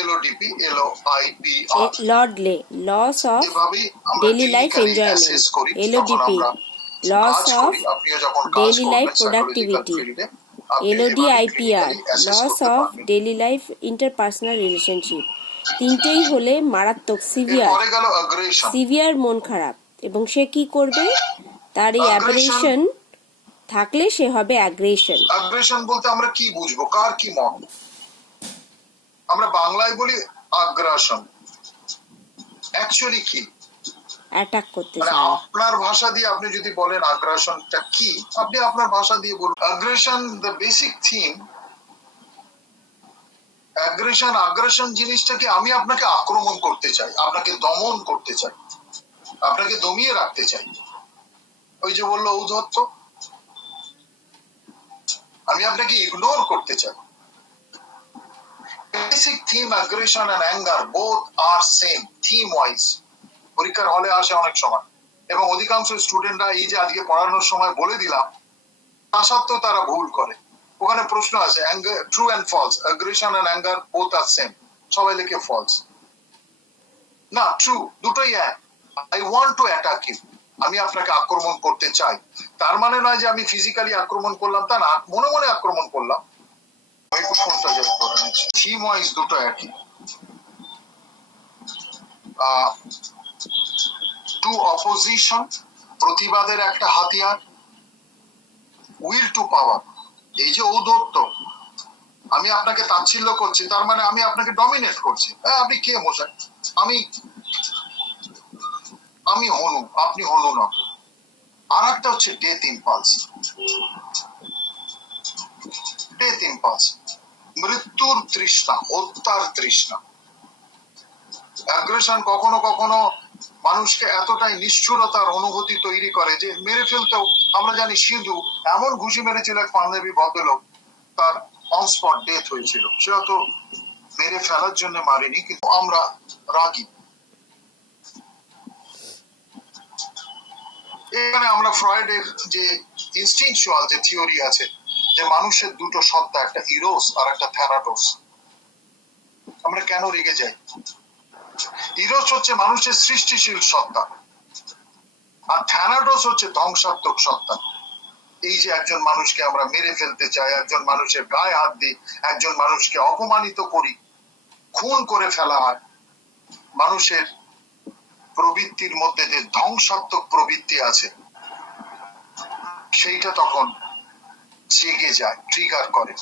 এলওডিপি, এলওআইপিআর, লর্ডলে loss of এভাবেই আমরা daily life clinically enjoyment, assess করি যখন এলওডিপি আমরা লস কাজ অফ করি। আপনিও যখন কাজ ডেইলি লাইফ করবেন সাইকোলজিক্যাল প্রোডাক্টিভিটি, ফিল্ডে, আপনি এলওডিআইপিআর এভাবে ক্লিনিক্যালি অ্যাসেস লস করতে অফ পারবেন। Daily life interpersonal relationship. তিনটেই হলে মারাত্মক এরপরে গেল অ্যাগ্রেশন। সিভিয়ার মন খারাপ, এবং সে কি করবে? তার এই অ্যাগ্রেশন থাকলে সে হবে অ্যাগ্রেশন। অ্যাগ্রেশন বলতে আমরা কি বুঝবো, কার কি মত? আমরা বাংলায় বলি আগ্রাসন, অ্যাকচুয়ালি কি? অ্যাটাক করতে মানে চায়। আপনার ভাষা দিয়ে আপনি যদি বলেন আগ্রাসনটা কি, আপনি আপনার ভাষা দিয়ে বলুন। আগ্রেশন, দ্য বেসিক থিম, আগ্রাসন জিনিসটাকে আমি আপনাকে আক্রমণ করতে চাই, আপনাকে দমন করতে চাই, আপনাকে দমিয়ে রাখতে চাই। ওই যে বললো ঔদ্ধত্য, আমি আপনাকে ইগনোর করতে চাই। Basic theme aggression and anger both are same theme wise. পরীক্ষার হলে আসে অনেক সময়, এবং অধিকাংশ স্টুডেন্টরা এই যে আজকে পড়ানোর সময় বলে দিলাম তা সত্ত্বেও তারা ভুল করে। ওখানে প্রশ্ন আছে true and false, aggression and anger both are same, সবাই লিখে ফলস। না, ট্রু, দুটোই এক। I want to attack you, আমি আপনাকে আক্রমণ করতে চাই। তার মানে নয় যে আমি ফিজিক্যালি আক্রমণ করলাম, তা না, মনে মনে আক্রমণ করলাম। থিম ওয়াইজ দুটো একই। টু অপোজিশন, প্রতিবাদের একটা হাতিয়ার। উইল টু পাওয়ার, এই যে ঔদ্ধত্য, আমি আপনাকে তাচ্ছিল্য করছি, তার মানে আমি আপনাকে ডমিনেট করছি। আপনি কে মশাই? আমি হনু, আপনি হনু না। আর একটা হচ্ছে ডেথ ইম্পালস। ডেথ ইম্পালস, মৃত্যুর তৃষ্ণা, হত্যার তৃষ্ণা। অ্যাগ্রেশন কখনো কখনো মানুষকে এতটাই নিষ্ঠুরতার অনুভূতি তৈরি করে যে মেরে ফেলতেও, আমরা জানি সিধু এমন ঘুষি মেরেছিল এক পাঞ্জাবি ভদ্রলোক, তার অন স্পট ডেথ হয়েছিল। সে হয়তো মেরে ফেলার জন্য মারেনি, কিন্তু আমরা রাগী। এখানে আমরা ফ্রয়েডের যে ইনস্টিংচুয়াল যে থিওরি আছে, যে মানুষের দুটো সত্তা, একটা ইরোস আর একটা থ্যানাটোস। আমরা কেন রেগে যাই? ইরোস হচ্ছে মানুষের সৃষ্টিশীল সত্তা, আর থ্যানাটোস হচ্ছে ধ্বংসাত্মক সত্তা। এই যে একজন মানুষকে আমরা মেরে ফেলতে চাই, একজন মানুষের গায়ে হাত দিই, একজন মানুষকে অপমানিত করি, খুন করে ফেলা হয়, মানুষের প্রবৃত্তির মধ্যে যে ধ্বংসাত্মক প্রবৃত্তি আছে, সেইটা তখন জেগে যায়, ট্রিগার করে।